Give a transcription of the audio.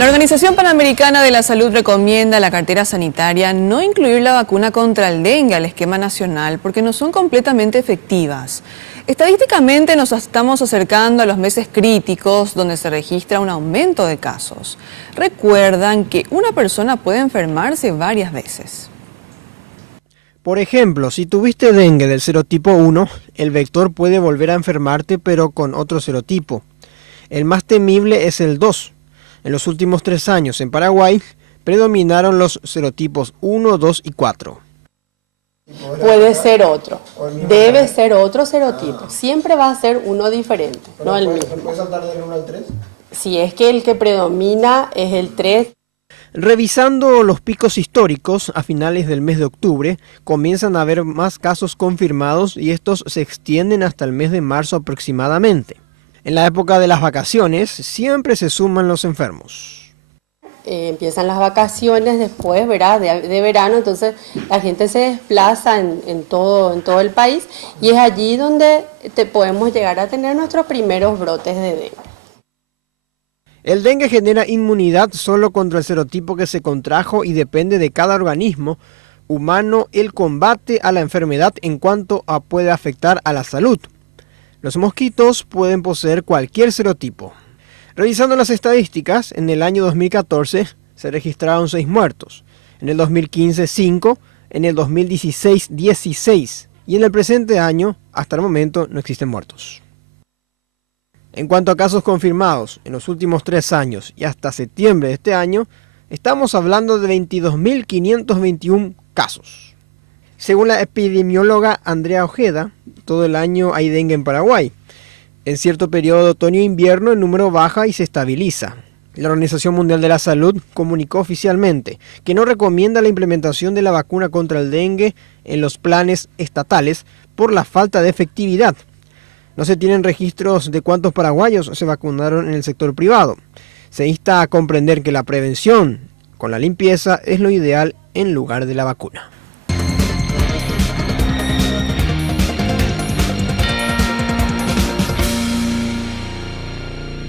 La Organización Panamericana de la Salud recomienda a la cartera sanitaria no incluir la vacuna contra el dengue al esquema nacional porque no son completamente efectivas. Estadísticamente nos estamos acercando a los meses críticos donde se registra un aumento de casos. Recuerdan que una persona puede enfermarse varias veces. Por ejemplo, si tuviste dengue del serotipo 1, el vector puede volver a enfermarte pero con otro serotipo. El más temible es el 2. En los últimos 3 años en Paraguay predominaron los serotipos 1, 2 y 4. Puede ser otro, debe ser otro serotipo, siempre va a ser uno diferente, no el mismo. ¿Puede saltar del 1 al 3? Si es que el que predomina es el 3. Revisando los picos históricos a finales del mes de octubre, comienzan a haber más casos confirmados y estos se extienden hasta el mes de marzo aproximadamente. En la época de las vacaciones siempre se suman los enfermos. Empiezan las vacaciones después, ¿verdad? de verano, entonces la gente se desplaza en todo el país y es allí donde podemos llegar a tener nuestros primeros brotes de dengue. El dengue genera inmunidad solo contra el serotipo que se contrajo y depende de cada organismo humano el combate a la enfermedad en cuanto a puede afectar a la salud. Los mosquitos pueden poseer cualquier serotipo. Revisando las estadísticas, en el año 2014 se registraron 6 muertos, en el 2015 5, en el 2016 16 y en el presente año, hasta el momento, no existen muertos. En cuanto a casos confirmados en los últimos 3 años y hasta septiembre de este año, estamos hablando de 22.521 casos. Según la epidemióloga Andrea Ojeda, todo el año hay dengue en Paraguay. En cierto periodo de otoño e invierno el número baja y se estabiliza. La Organización Mundial de la Salud comunicó oficialmente que no recomienda la implementación de la vacuna contra el dengue en los planes estatales por la falta de efectividad. No se tienen registros de cuántos paraguayos se vacunaron en el sector privado. Se insta a comprender que la prevención con la limpieza es lo ideal en lugar de la vacuna.